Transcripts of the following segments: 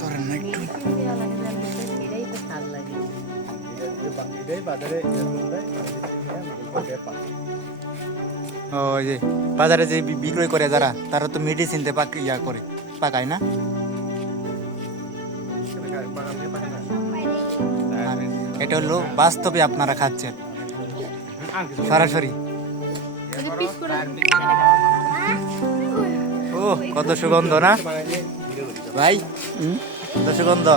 সরেন না একটু। ওই যে বাজারে যে বিক্রয় করে যারা, তারা তো মেডিসিন দিয়ে ইয়া করে পাকায় না। আর এটা হলো বাস্তবে আপনারা খাচ্ছেন সরাসরি। ও কত সুগন্ধ না ভাই, কত সুগন্ধ,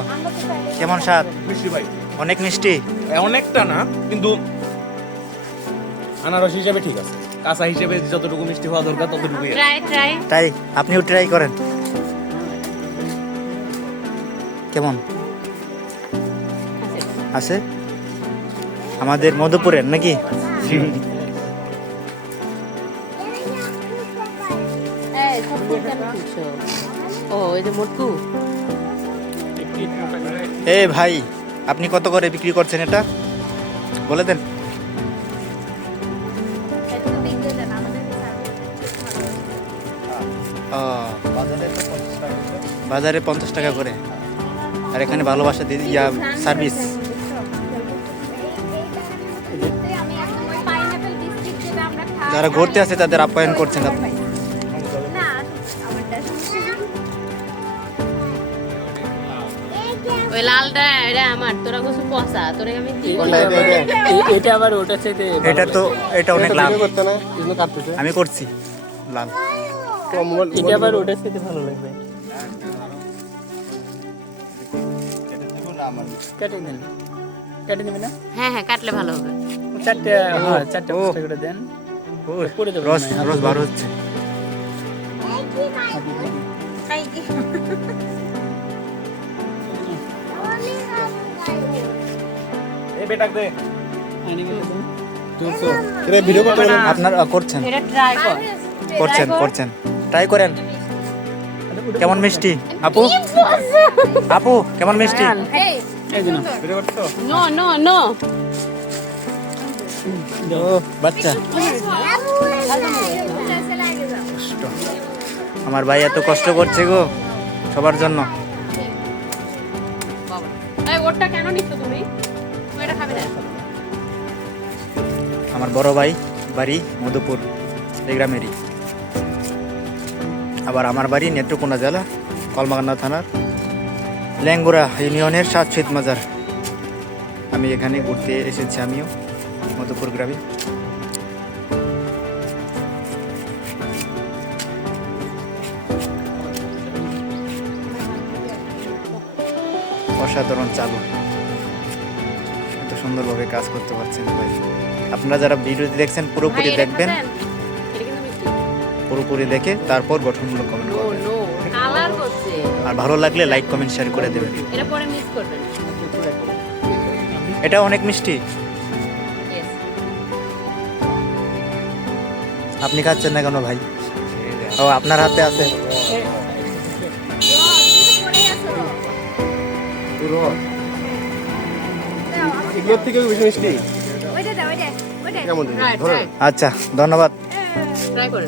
কেমন স্বাদ? মিষ্টি ভাই, অনেক মিষ্টি। অনেকটা না কিন্তু আনারস হিসেবে ঠিক আছে, কাঁচা হিসেবে যতটুকু মিষ্টি হওয়া দরকার ততটুকুই আছে। তাই আপনিও ট্রাই করেন, কেমন আছে? আমাদের মধুপুরের নাকি? এ ভাই, আপনি কত করে বিক্রি করছেন এটা বলে দেন। বাজারে 50 টাকা করে, আর এখানে ভালোবাসা দিয়ে ইয়া সার্ভিস। যারা ঘুরতে আসে তাদের আপ্যায়ন করছেন আপনি। ওই লালটা এটা আমার, তোরা কিছু পচা, তোরা আমি কি এটা আবার ওটা চাইতে এটা তো এটা অনেক লাভ, করতে না, এজন্য কাটতেছে। আমি করছি লাভ। এটা আবার ওটা চাইতে ভালো লাগবে। কেটে দেন, কেটে দিবি না? হ্যাঁ হ্যাঁ, কাটলে ভালো হবে। চারটে, হ্যাঁ চারটে পাঁচটা করে দেন। করে দেবো রস রস বার হচ্ছে। এই বেটাক দে। ভিডিও করতে বলেন। আপনারা করছেন এটা ট্রাই কর, করছেন করছেন ট্রাই করেন। কেমন মিষ্টি আপু? আপু কেমন মিষ্টি? এই দিন ভিডিও করছো? No no no. ও বাচ্চা, আমার ভাই এত কষ্ট করছে গো সবার জন্য। এই ওটা কেন নিচ্ছ তুমি? তুমি এটা খাবে না? আমার বড় ভাই বাড়ি মধুপুর, এই গ্রামেরই। আবার আমার বাড়ি নেত্রকোনা জেলা কলমাকান্দা থানার ল্যাঙ্গুরা ইউনিয়নের সাতশীত মাজার। আমি এখানে ঘুরতে এসেছি, আমিও মধুপুর গ্রামে। অসাধারণ চালু, এত সুন্দরভাবে কাজ করতে পারছেন ভাই। আপনারা যারা ভিডিওটি দেখছেন পুরোপুরি দেখবেন, এটা কিন্তু মিষ্টি। পুরোপুরি দেখে তারপর গঠনমূলক কমেন্ট নো করবেন। নো, কালার করছে। আর ভালো লাগলে লাইক কমেন্ট শেয়ার করে দেবেন। এটা পরে মিস করবেন। এটা অনেক মিষ্টি। ইয়েস। আপনি খাচ্ছেন না কেন ভাই? ও আপনার হাতে আছে। এগুলোর থেকে বেশি মিষ্টি। কেমন? ট্রাই ট্রাই আচ্ছা ধন্যবাদ। ট্রাই করে